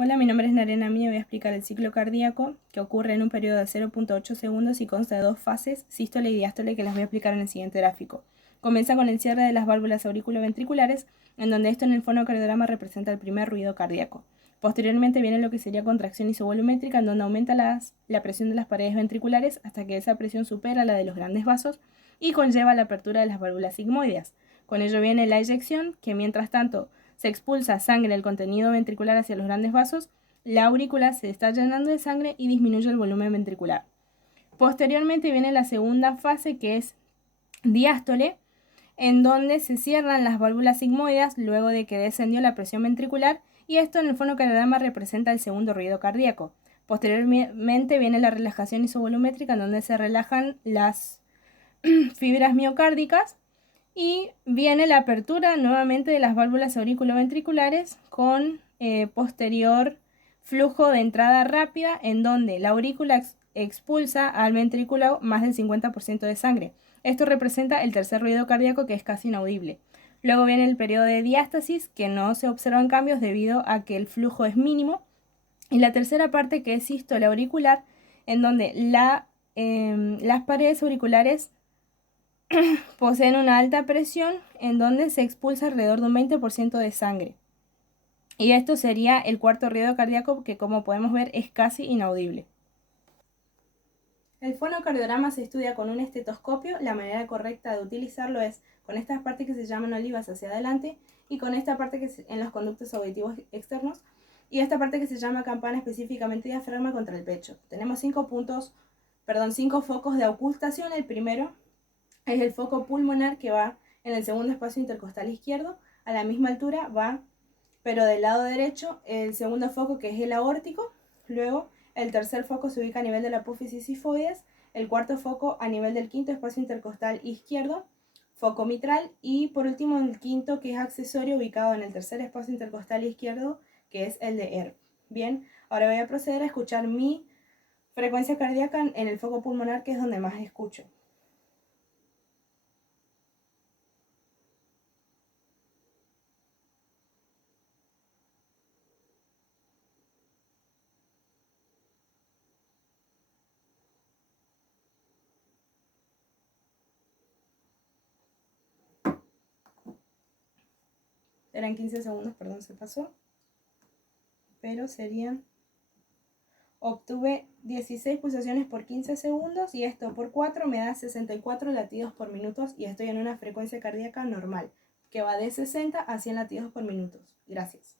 Hola, mi nombre es Narena Mía y voy a explicar el ciclo cardíaco que ocurre en un periodo de 0.8 segundos y consta de dos fases, sístole y diástole, que las voy a explicar en el siguiente gráfico. Comienza con el cierre de las válvulas auriculoventriculares, en donde esto en el fonocardiograma representa el primer ruido cardíaco. Posteriormente viene lo que sería contracción isovolumétrica, en donde aumenta la presión de las paredes ventriculares hasta que esa presión supera la de los grandes vasos y conlleva la apertura de las válvulas sigmoideas. Con ello viene la eyección, que mientras tanto se expulsa sangre del contenido ventricular hacia los grandes vasos, la aurícula se está llenando de sangre y disminuye el volumen ventricular. Posteriormente viene la segunda fase, que es diástole, en donde se cierran las válvulas sigmoideas luego de que descendió la presión ventricular, y esto en el fonocardiograma representa el segundo ruido cardíaco. Posteriormente viene la relajación isovolumétrica, en donde se relajan las fibras miocárdicas, y viene la apertura nuevamente de las válvulas auriculoventriculares con posterior flujo de entrada rápida, en donde la aurícula expulsa al ventrículo más del 50% de sangre. Esto representa el tercer ruido cardíaco, que es casi inaudible. Luego viene el periodo de diástasis, que no se observan cambios debido a que el flujo es mínimo. Y la tercera parte, que es sístole auricular, en donde las paredes auriculares poseen una alta presión, en donde se expulsa alrededor de un 20% de sangre. Y esto sería el cuarto ruido cardíaco, que como podemos ver es casi inaudible. El fonocardiograma se estudia con un estetoscopio. La manera correcta de utilizarlo es con estas partes que se llaman olivas hacia adelante y con esta parte que es en los conductos auditivos externos, y esta parte que se llama campana, específicamente diafragma, contra el pecho. Tenemos 5 focos de ocultación. El primero es el foco pulmonar, que va en el segundo espacio intercostal izquierdo. A la misma altura va, pero del lado derecho, el segundo foco, que es el aórtico. Luego el tercer foco se ubica a nivel de la apófisis sifoides. El cuarto foco a nivel del quinto espacio intercostal izquierdo, foco mitral. Y por último el quinto, que es accesorio, ubicado en el tercer espacio intercostal izquierdo, que es el de ERP. Bien, ahora voy a proceder a escuchar mi frecuencia cardíaca en el foco pulmonar, que es donde más escucho. Eran 15 segundos, perdón, se pasó. Pero serían... Obtuve 16 pulsaciones por 15 segundos y esto por 4 me da 64 latidos por minuto, y estoy en una frecuencia cardíaca normal, que va de 60 a 100 latidos por minuto. Gracias.